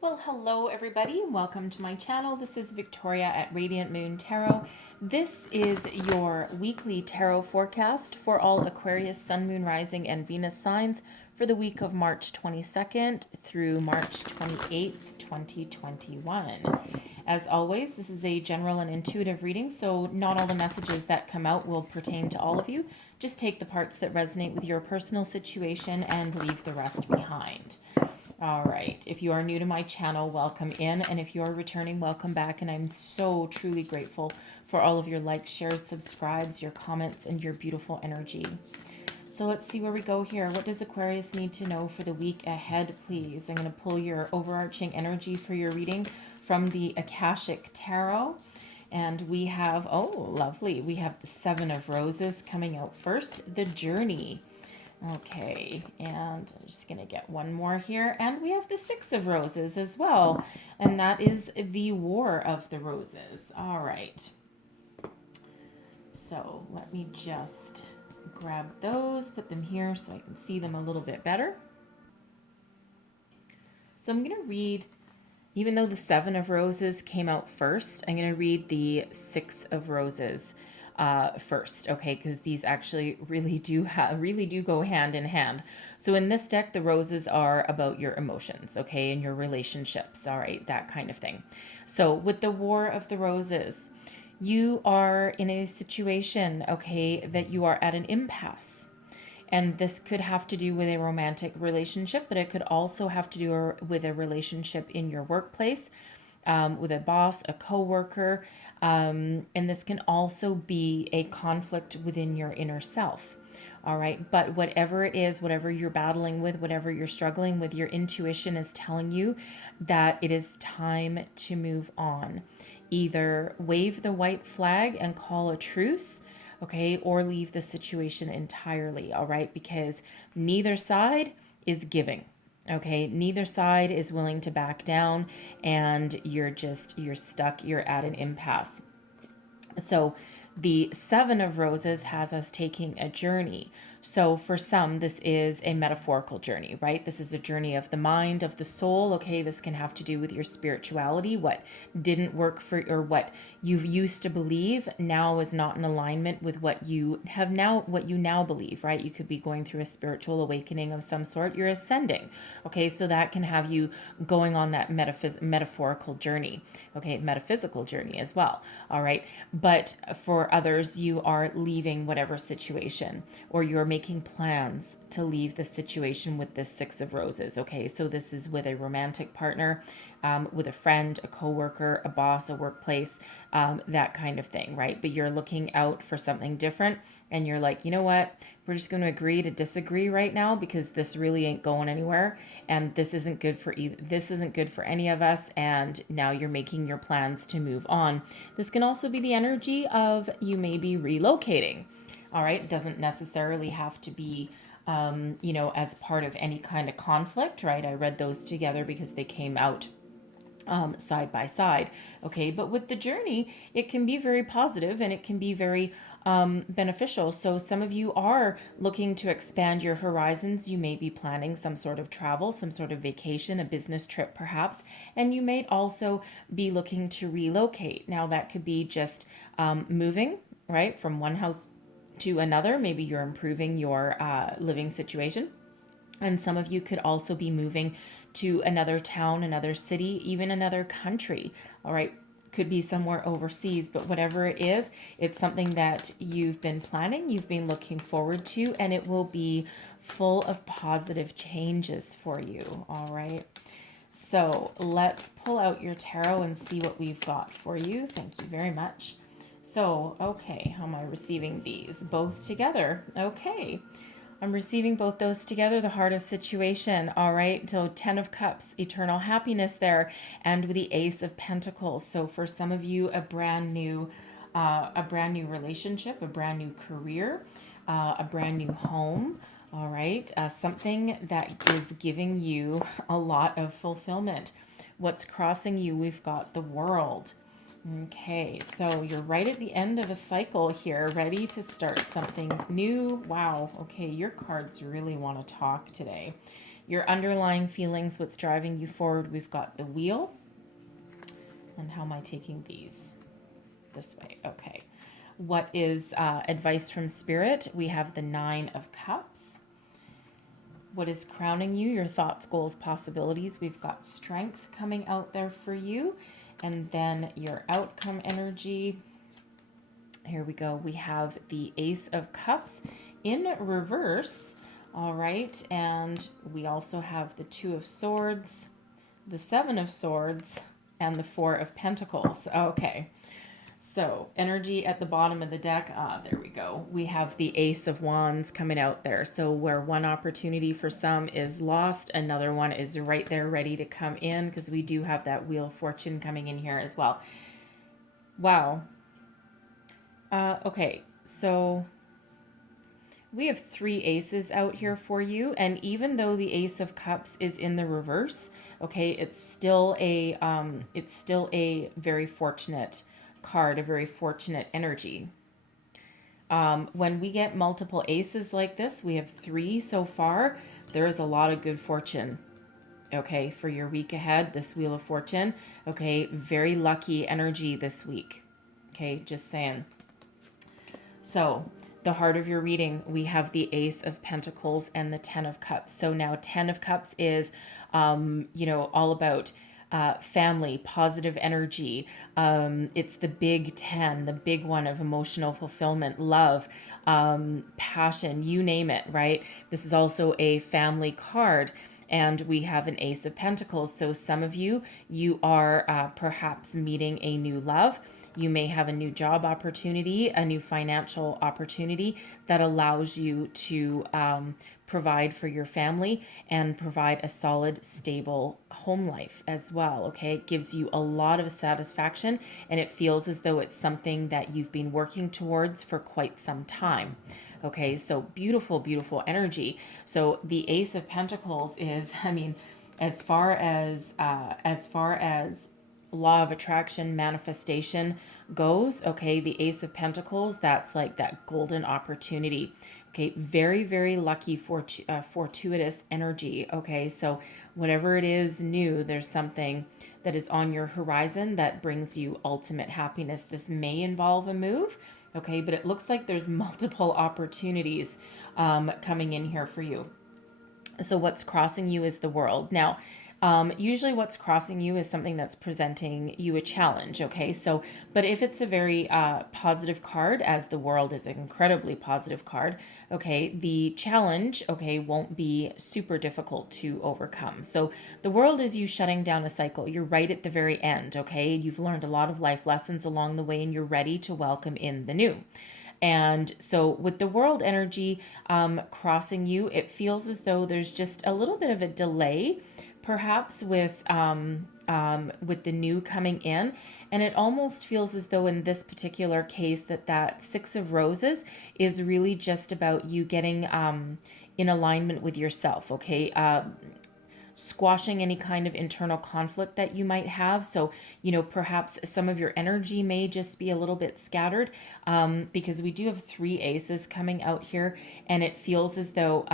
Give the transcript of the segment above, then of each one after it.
Well, hello everybody, and welcome to my channel. This is Victoria at Radiant Moon Tarot. This is your weekly tarot forecast for all Aquarius, Sun, Moon, Rising, and Venus signs for the week of March 22nd through March 28th, 2021. As always, this is a general and intuitive reading, so not all the messages that come out will pertain to all of you. Just take the parts that resonate with your personal situation and leave the rest behind. All right. If you are new to my channel, welcome in. And if you are returning, welcome back. And I'm so truly grateful for all of your likes, shares, subscribes, your comments, and your beautiful energy. So let's see where we go here. What does Aquarius need to know for the week ahead, please? I'm going to pull your overarching energy for your reading from the Akashic Tarot. And we have, oh, lovely. We have the Seven of Roses coming out first, the Journey. Okay, and I'm just going to get one more here. And we have the Six of Roses as well. And that is the War of the Roses. All right. So let me just grab those, put them here so I can see them a little bit better. So I'm going to read, even though the Seven of Roses came out first, I'm going to read the Six of Roses first, okay, because these actually really do go hand in hand. So in this deck, the roses are about your emotions, okay, and your relationships, all right, that kind of thing. So with the War of the Roses, you are in a situation, okay, that you are at an impasse. And this could have to do with a romantic relationship, but it could also have to do with a relationship in your workplace, with a boss, a coworker, and this can also be a conflict within your inner self. All right. But whatever it is, whatever you're battling with, whatever you're struggling with, your intuition is telling you that it is time to move on. Either wave the white flag and call a truce, okay, or leave the situation entirely. All right. Because neither side is giving. Okay, neither side is willing to back down, and you're stuck, you're at an impasse. So the Seven of Roses has us taking a journey. So for some, this is a metaphorical journey, right? This is a journey of the mind, of the soul. Okay, this can have to do with your spirituality. What didn't work for, or what you've used to believe now is not in alignment with what you now believe, right? You could be going through a spiritual awakening of some sort. You're ascending. Okay, so that can have you going on that metaphorical journey. Okay, metaphysical journey as well. All right, but for others, you are leaving whatever situation, or you're making plans to leave the situation with this Six of Roses. Okay, so this is with a romantic partner, with a friend, a coworker, a boss, a workplace, that kind of thing, right? But you're looking out for something different, and you're like, you know what? We're just going to agree to disagree right now because this really ain't going anywhere, and this isn't good for this isn't good for any of us. And now you're making your plans to move on. This can also be the energy of you may be relocating. All right, it doesn't necessarily have to be, as part of any kind of conflict, right? I read those together because they came out side by side. Okay, but with the journey, it can be very positive and it can be very beneficial. So some of you are looking to expand your horizons. You may be planning some sort of travel, some sort of vacation, a business trip perhaps, and you may also be looking to relocate. Now that could be just moving, right, from one house to another. Maybe you're improving your living situation. And some of you could also be moving to another town, another city, even another country. All right. Could be somewhere overseas, but whatever it is, it's something that you've been planning, you've been looking forward to, and it will be full of positive changes for you. All right. So let's pull out your tarot and see what we've got for you. Thank you very much. So, okay, how am I receiving these? Both together. Okay. I'm receiving both those together, the Heart of Situation. All right, so 10 of Cups, eternal happiness there, and with the Ace of Pentacles. So for some of you, a brand new relationship, a brand new career, a brand new home. All right, something that is giving you a lot of fulfillment. What's crossing you? We've got the World. Okay, so you're right at the end of a cycle here, ready to start something new. Wow, okay, your cards really want to talk today. your underlying feelings, what's driving you forward. We've got the Wheel. And how am I taking these? This way. Okay. What is advice from Spirit? We have the Nine of Cups. What is crowning you? Your thoughts, goals, possibilities. We've got Strength coming out there for you. And then your outcome energy. Here we go. We have the Ace of Cups in reverse. All right. And we also have the Two of Swords, the Seven of Swords, and the Four of Pentacles. Okay. So energy at the bottom of the deck. There we go. We have the Ace of Wands coming out there. So where one opportunity for some is lost, another one is right there ready to come in, because we do have that Wheel of Fortune coming in here as well. Wow. Okay. So we have 3 aces out here for you. And even though the Ace of Cups is in the reverse, okay, it's still a very fortunate card, a very fortunate energy. When we get multiple aces like this, we have 3 so far. There is a lot of good fortune, okay, for your week ahead, this Wheel of Fortune. Okay, very lucky energy this week. Okay, just saying. So the heart of your reading, we have the Ace of Pentacles and the Ten of Cups. So now 10 of Cups is, all about family, positive energy. It's the big 10, the big one of emotional fulfillment, love, passion, you name it, right? This is also a family card. And we have an Ace of Pentacles. So some of you are perhaps meeting a new love. You may have a new job opportunity, a new financial opportunity that allows you to provide for your family and provide a solid, stable home life as well. Okay, it gives you a lot of satisfaction, and it feels as though it's something that you've been working towards for quite some time. Okay, so beautiful, beautiful energy. So the Ace of Pentacles is, as far as law of attraction manifestation goes, okay, the Ace of Pentacles, that's like that golden opportunity. Okay, very, very lucky, fortuitous energy. Okay, so whatever it is new, there's something that is on your horizon that brings you ultimate happiness. This may involve a move, okay, but it looks like there's multiple opportunities coming in here for you. So what's crossing you is the World. Now, usually what's crossing you is something that's presenting you a challenge, okay? So, but if it's a very positive card, as the World is an incredibly positive card, okay, the challenge, okay, won't be super difficult to overcome. So the World is you shutting down a cycle. You're right at the very end, okay? You've learned a lot of life lessons along the way, and you're ready to welcome in the new. And so with the World energy crossing you, it feels as though there's just a little bit of a delay perhaps with the new coming in. And it almost feels as though in this particular case that Six of Roses is really just about you getting in alignment with yourself, okay? Squashing any kind of internal conflict that you might have. So, perhaps some of your energy may just be a little bit scattered because we do have 3 aces coming out here, and it feels as though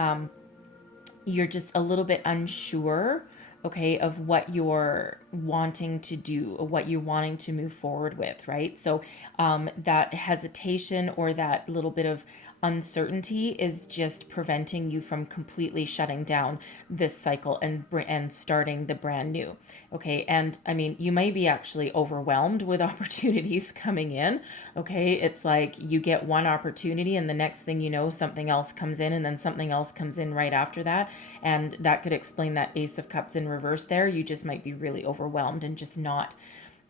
you're just a little bit unsure, okay, of what you're wanting to do, or what you're wanting to move forward with, right? So that hesitation or that little bit of uncertainty is just preventing you from completely shutting down this cycle and starting the brand new. Okay, and you might be actually overwhelmed with opportunities coming in. Okay, it's like you get one opportunity and the next thing you know, something else comes in, and then something else comes in right after that, and that could explain that Ace of Cups in reverse there. You just might be really overwhelmed and just not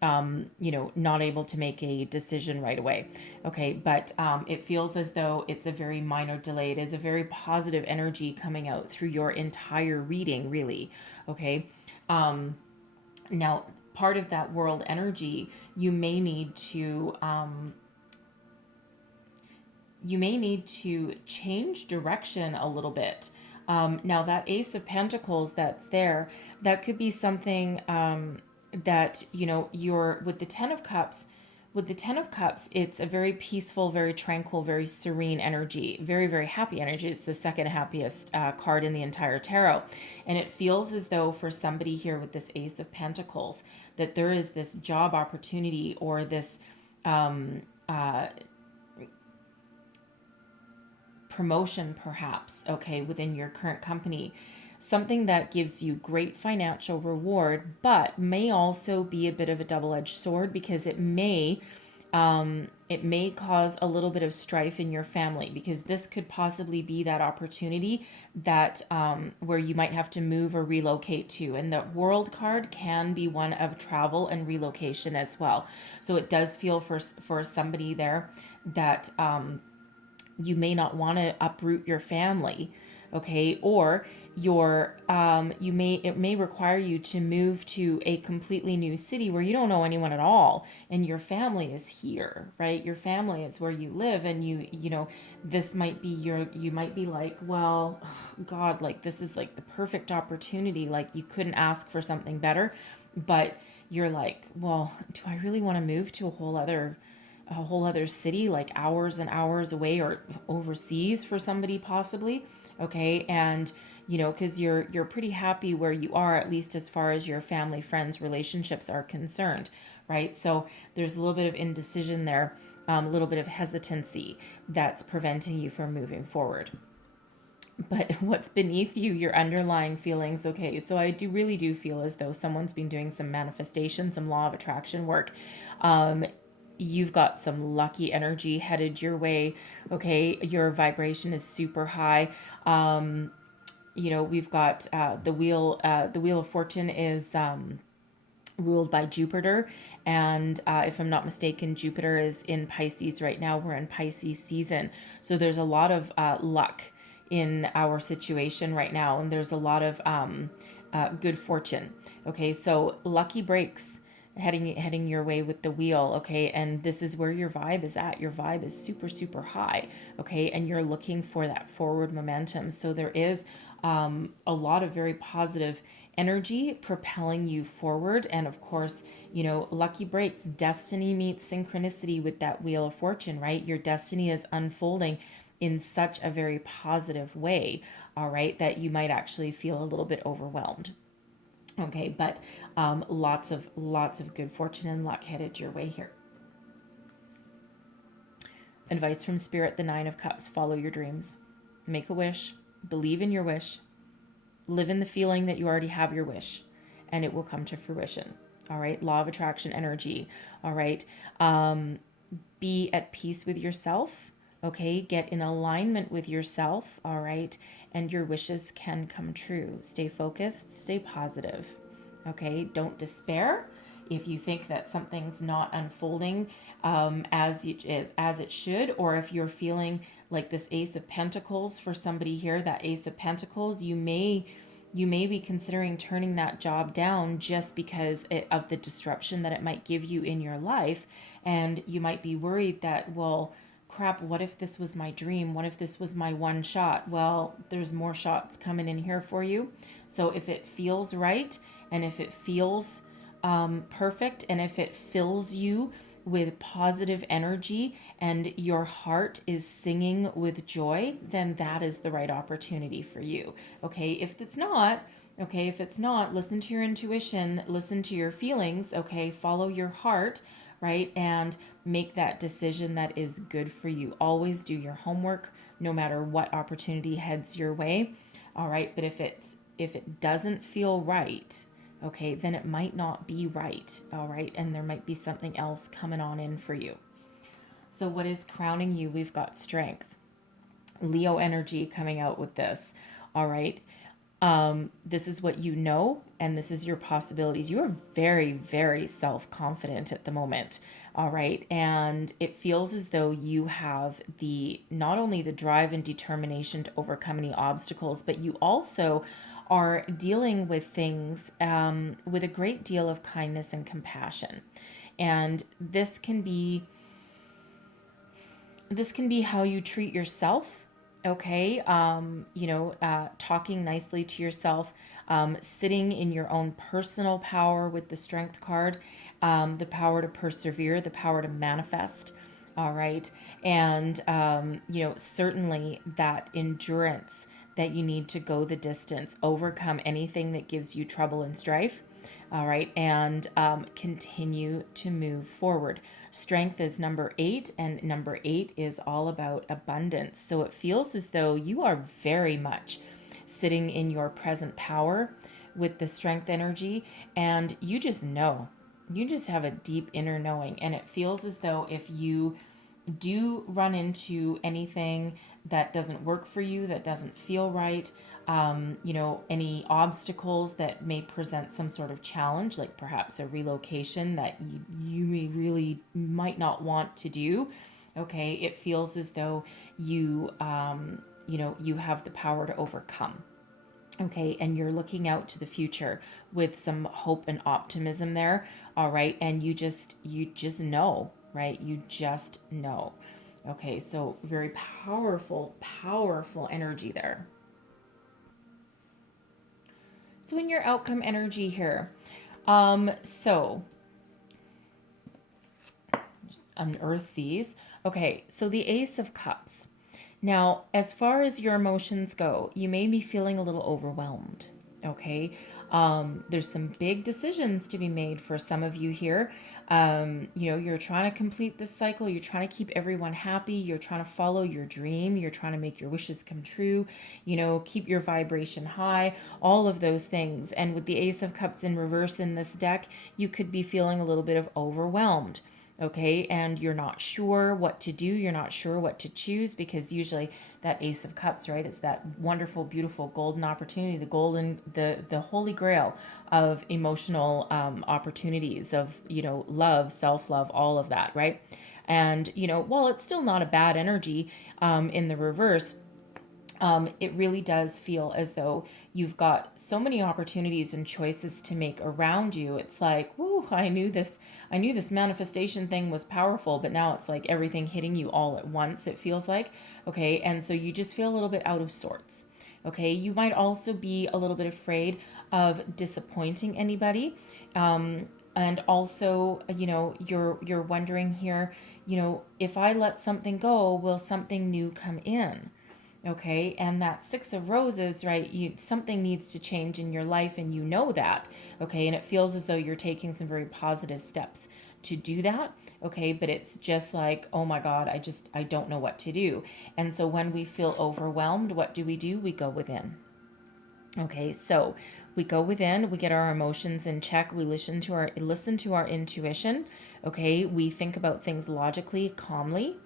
not able to make a decision right away. Okay, but it feels as though it's a very minor delay. It is a very positive energy coming out through your entire reading, really. Okay, now part of that World energy, you may need to change direction a little bit. Now that Ace of Pentacles that's there, that could be something that you're with the Ten of Cups. with the Ten of Cups, it's a very peaceful, very tranquil, very serene energy, very, very happy energy. It's the second happiest card in the entire tarot. And it feels as though for somebody here with this Ace of Pentacles, that there is this job opportunity or this promotion perhaps, okay, within your current company. Something that gives you great financial reward, but may also be a bit of a double-edged sword because it may cause a little bit of strife in your family, because this could possibly be that opportunity that where you might have to move or relocate to. And the World card can be one of travel and relocation as well. So it does feel for somebody there that you may not want to uproot your family, okay, or it may require you to move to a completely new city where you don't know anyone at all, and your family is here, right? Your family is where you live, and you know, this might be you might be like, well, God, like this is like the perfect opportunity, like you couldn't ask for something better, but you're like, well, do I really want to move to a whole other city, like hours and hours away, or overseas for somebody possibly, okay? And you know, because you're pretty happy where you are, at least as far as your family, friends, relationships are concerned, right? So there's a little bit of indecision there, a little bit of hesitancy that's preventing you from moving forward. But what's beneath you, your underlying feelings, okay? So I really do feel as though someone's been doing some manifestation, some law of attraction work. You've got some lucky energy headed your way, okay? Your vibration is super high. You know, we've got the wheel of fortune is ruled by Jupiter, and if I'm not mistaken, Jupiter is in Pisces right now. We're in Pisces season, so there's a lot of luck in our situation right now, and there's a lot of good fortune, okay? So lucky breaks heading your way with the wheel, okay? And this is where your vibe is at. Your vibe is super, super high, okay? And you're looking for that forward momentum. So there is a lot of very positive energy propelling you forward. And of course, you know, lucky breaks, destiny meets synchronicity with that wheel of fortune, right? Your destiny is unfolding in such a very positive way, all right, that you might actually feel a little bit overwhelmed. Okay, but lots of good fortune and luck headed your way here. Advice from Spirit, the Nine of Cups: follow your dreams. Make a wish. Believe in your wish. Live in the feeling that you already have your wish, and it will come to fruition. All right, law of attraction energy. All right, be at peace with yourself. Okay, get in alignment with yourself. All right, and your wishes can come true. Stay focused, stay positive. Okay, don't despair if you think that something's not unfolding as it should, or if you're feeling like this Ace of Pentacles for somebody here, that Ace of Pentacles, you may be considering turning that job down just because of the disruption that it might give you in your life, and you might be worried that, well, crap, what if this was my dream? What if this was my one shot? Well, there's more shots coming in here for you. So if it feels right, and if it feels perfect, and if it fills you with positive energy and your heart is singing with joy, then that is the right opportunity for you. Okay, if it's not, listen to your intuition, listen to your feelings, okay, follow your heart, right? And make that decision that is good for you. Always do your homework, no matter what opportunity heads your way. All right, but if it doesn't feel right, okay, then it might not be right. All right, and there might be something else coming on in for you. So what is crowning you? We've got strength. Leo energy coming out with this. All right. This is what you know, and this is your possibilities. You are very, very self-confident at the moment. All right. And it feels as though you have not only the drive and determination to overcome any obstacles, but you also are dealing with things with a great deal of kindness and compassion. And this can be how you treat yourself, okay? Talking nicely to yourself, sitting in your own personal power with the Strength card, the power to persevere, the power to manifest. All right. And, certainly that endurance that you need to go the distance, overcome anything that gives you trouble and strife. All right. And continue to move forward. Strength is number 8, and number 8 is all about abundance. So it feels as though you are very much sitting in your present power with the strength energy, and you just know. You just have a deep inner knowing, and it feels as though if you do run into anything that doesn't work for you, that doesn't feel right, any obstacles that may present some sort of challenge, like perhaps a relocation that you may really might not want to do. Okay, it feels as though you have the power to overcome. Okay, and you're looking out to the future with some hope and optimism there. All right, and you just know, right? You just know. Okay, so very powerful, powerful energy there. So in your outcome energy here, so just unearth these. Okay, so the Ace of Cups. Now, as far as your emotions go, you may be feeling a little overwhelmed. Okay, there's some big decisions to be made for some of you here. You're trying to complete this cycle. You're trying to keep everyone happy. You're trying to follow your dream. You're trying to make your wishes come true. Keep your vibration high. All of those things. And with the Ace of Cups in reverse in this deck, you could be feeling a little bit of overwhelmed. Okay, and you're not sure what to do, you're not sure what to choose, because usually that Ace of Cups, right, it's that wonderful, beautiful golden opportunity, the holy grail of emotional opportunities, of love, self-love, all of that, right? And while it's still not a bad energy in the reverse, it really does feel as though you've got so many opportunities and choices to make around you. It's like, whoo, I knew this manifestation thing was powerful, but now it's like everything hitting you all at once, it feels like. Okay, and so you just feel a little bit out of sorts. Okay, you might also be a little bit afraid of disappointing anybody. And also, you're wondering here, if I let something go, will something new come in? Okay, and that Six of Roses, right? Something needs to change in your life, and you know that. Okay, and it feels as though you're taking some very positive steps to do that. Okay, but it's just like, oh my God, I don't know what to do. And so when we feel overwhelmed, what do? We go within. Okay, so we go within, we get our emotions in check, we listen to our intuition. Okay, we think about things logically, calmly,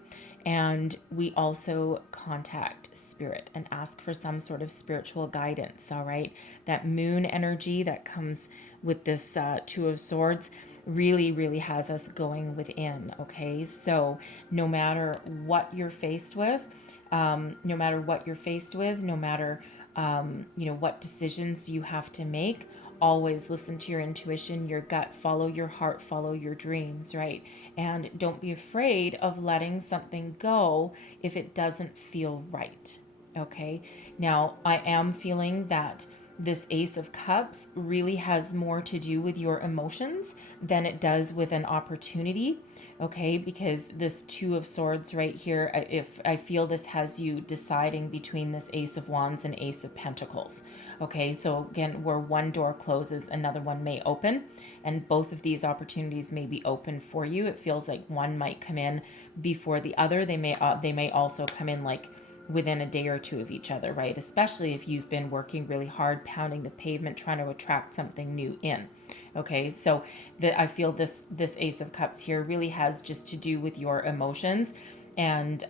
and we also contact spirit and ask for some sort of spiritual guidance. All right, that moon energy that comes with this Two of Swords really, really has us going within. Okay, so no matter what you're faced with, no matter what you're faced with, no matter what decisions you have to make, always listen to your intuition, your gut, follow your heart, follow your dreams, right? And don't be afraid of letting something go if it doesn't feel right. Okay, now I am feeling that this Ace of Cups really has more to do with your emotions than it does with an opportunity. Okay, because this Two of Swords right here, if I feel this has you deciding between this Ace of Wands and Ace of Pentacles. Okay, so again, where one door closes, another one may open, and both of these opportunities may be open for you. It feels like one might come in before the other. They may also come in like within a day or two of each other, right? Especially if you've been working really hard, pounding the pavement, trying to attract something new in. Okay, so I feel this Ace of Cups here really has just to do with your emotions, and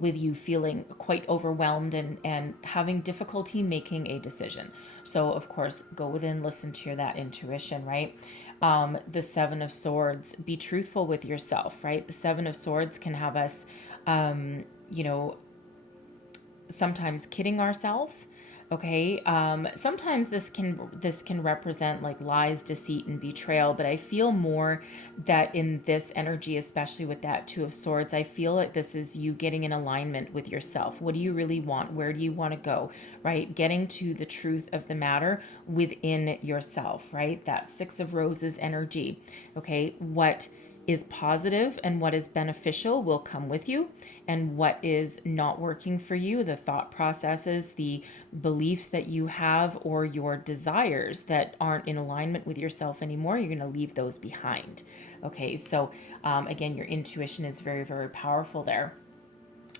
with you feeling quite overwhelmed and having difficulty making a decision. So of course, go within, listen to that intuition, right? The Seven of Swords, be truthful with yourself, right? The Seven of Swords can have us, sometimes kidding ourselves, Okay, sometimes this can represent like lies, deceit, and betrayal, but I feel more that in this energy, especially with that Two of Swords, I feel like this is you getting in alignment with yourself. What do you really want? Where do you want to go? Right? Getting to the truth of the matter within yourself, right? That Six of Roses energy. Okay, what is positive and what is beneficial will come with you, and what is not working for you, the thought processes, the beliefs that you have, or your desires that aren't in alignment with yourself anymore, you're going to leave those behind. Okay, so again, your intuition is very, very powerful there.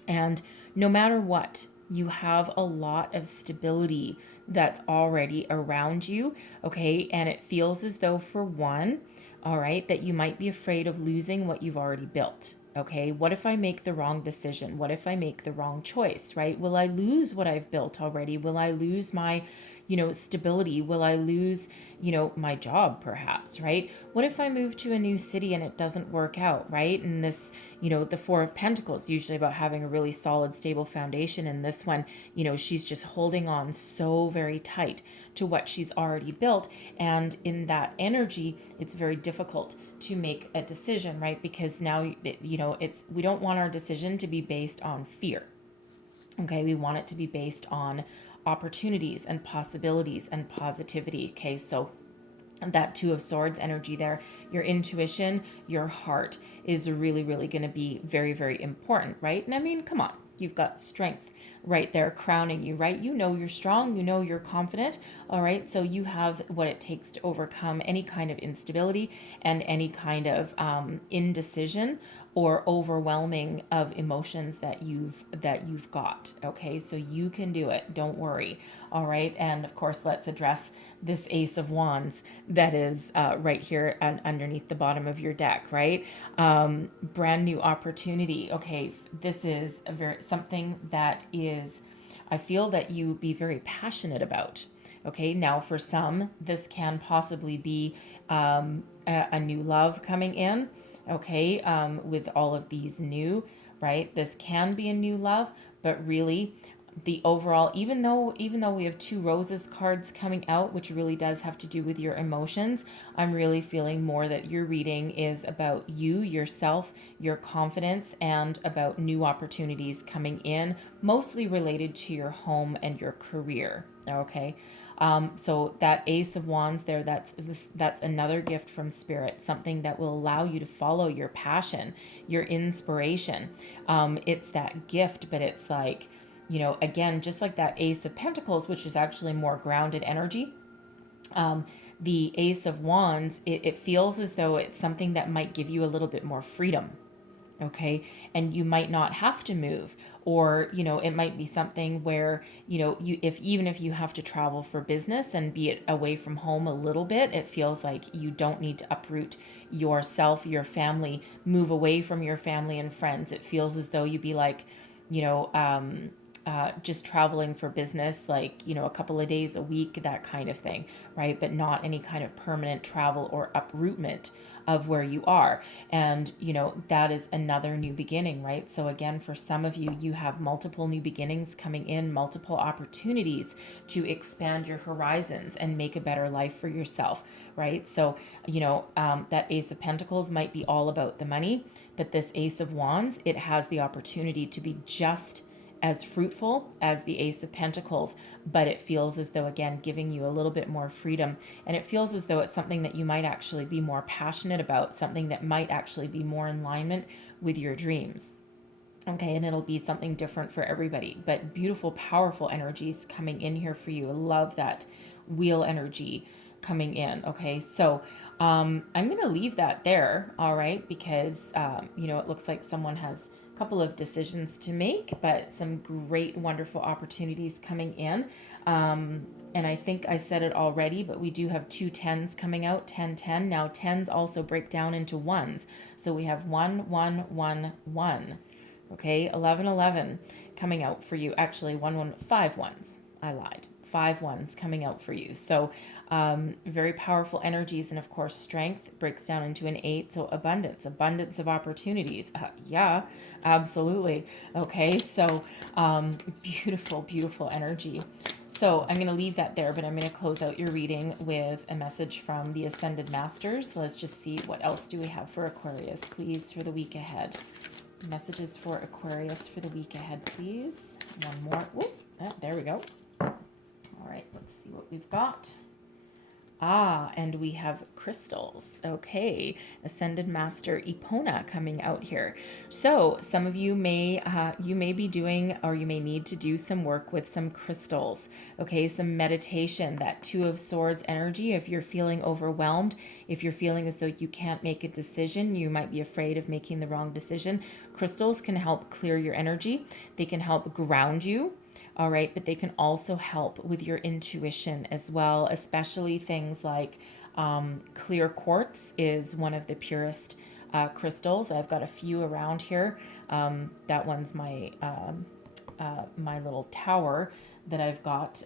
And no matter what, you have a lot of stability that's already around you. Okay, and it feels as though, for one, all right, that you might be afraid of losing what you've already built. Okay, what if I make the wrong decision? What if I make the wrong choice, right? Will I lose what I've built already? Will I lose my, stability? Will I lose, my job perhaps, right? What if I move to a new city and it doesn't work out, right? And this, the Four of Pentacles, usually about having a really solid, stable foundation. And this one, she's just holding on so very tight to what she's already built. And in that energy, it's very difficult to make a decision, right? Because now, we don't want our decision to be based on fear. Okay, we want it to be based on opportunities and possibilities and positivity. Okay, so that Two of Swords energy there, your intuition, your heart is really, really going to be very, very important, right? And I mean, come on, you've got strength right there crowning you, right? You know you're strong, you know you're confident, all right? So you have what it takes to overcome any kind of instability and any kind of indecision or overwhelming of emotions that you've got. Okay, so you can do it, don't worry. All right, and of course, let's address this Ace of Wands that is right here and underneath the bottom of your deck, right? Brand new opportunity. Okay, this is something that is, I feel that you be very passionate about. Okay, now for some, this can possibly be a new love coming in. Okay, with all of these new, right? This can be a new love, but really, the overall, even though we have two roses cards coming out, which really does have to do with your emotions, I'm really feeling more that your reading is about you, yourself, your confidence, and about new opportunities coming in, mostly related to your home and your career. Okay, so that Ace of Wands there, that's another gift from Spirit, something that will allow you to follow your passion, your inspiration. It's that gift, but it's like, again, just like that Ace of Pentacles, which is actually more grounded energy. The Ace of Wands, it feels as though it's something that might give you a little bit more freedom. Okay, and you might not have to move, or it might be something where even if you have to travel for business and be it away from home a little bit, it feels like you don't need to uproot yourself, your family, move away from your family and friends. It feels as though you'd be like, just traveling for business, like, a couple of days a week, that kind of thing, right? But not any kind of permanent travel or uprootment of where you are. And, that is another new beginning, right? So again, for some of you, you have multiple new beginnings coming in, multiple opportunities to expand your horizons and make a better life for yourself, right? So, that Ace of Pentacles might be all about the money, but this Ace of Wands, it has the opportunity to be just as fruitful as the Ace of Pentacles, but it feels as though, again, giving you a little bit more freedom. And it feels as though it's something that you might actually be more passionate about, something that might actually be more in alignment with your dreams. Okay, and it'll be something different for everybody, but beautiful, powerful energies coming in here for you. I love that wheel energy coming in. Okay, so I'm going to leave that there, all right, because, it looks like someone has couple of decisions to make, but some great, wonderful opportunities coming in. And I think I said it already, but we do have two tens coming out, 10, 10. Now, tens also break down into ones. So we have 1, 1, 1, 1. Okay, 11, 11 coming out for you. Actually, 1, 1, 5 ones. I lied. 5 ones coming out for you. So very powerful energies. And of course, strength breaks down into an 8. So abundance of opportunities. Yeah, absolutely. Okay, so beautiful, beautiful energy. So I'm going to leave that there, but I'm going to close out your reading with a message from the Ascended Masters. Let's just see what else do we have for Aquarius, please, for the week ahead. Messages for Aquarius for the week ahead, please. One more. Whoop. Oh, there we go. All right, let's see what we've got. Ah, and we have crystals. Okay, Ascended Master Epona coming out here. So some of you may be doing, or you may need to do some work with some crystals. Okay, some meditation, that Two of Swords energy. If you're feeling overwhelmed, if you're feeling as though you can't make a decision, you might be afraid of making the wrong decision, crystals can help clear your energy. They can help ground you. All right, but they can also help with your intuition as well, especially things like clear quartz is one of the purest crystals. I've got a few around here. That one's my my little tower that I've got.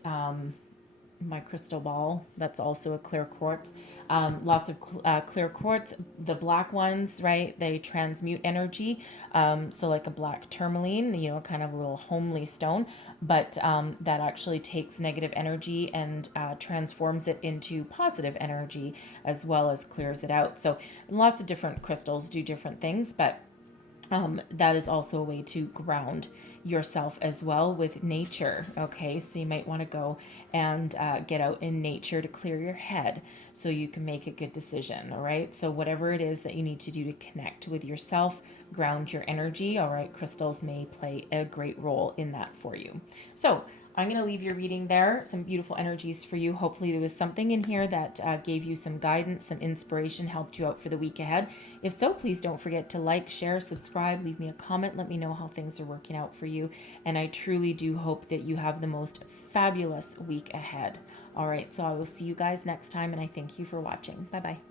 My crystal ball, that's also a clear quartz. Lots of clear quartz. The black ones, right, they transmute energy. So like a black tourmaline, you know, kind of a little homely stone, but that actually takes negative energy and transforms it into positive energy, as well as clears it out. So lots of different crystals do different things, but that is also a way to ground yourself as well with nature. Okay, so you might want to go and get out in nature to clear your head so you can make a good decision. All right, so whatever it is that you need to do to connect with yourself, ground your energy, all right, crystals may play a great role in that for you. So I'm going to leave your reading there. Some beautiful energies for you. Hopefully there was something in here that gave you some guidance, some inspiration, helped you out for the week ahead. If so, please don't forget to like, share, subscribe, leave me a comment. Let me know how things are working out for you. And I truly do hope that you have the most fabulous week ahead. All right, so I will see you guys next time, and I thank you for watching. Bye-bye.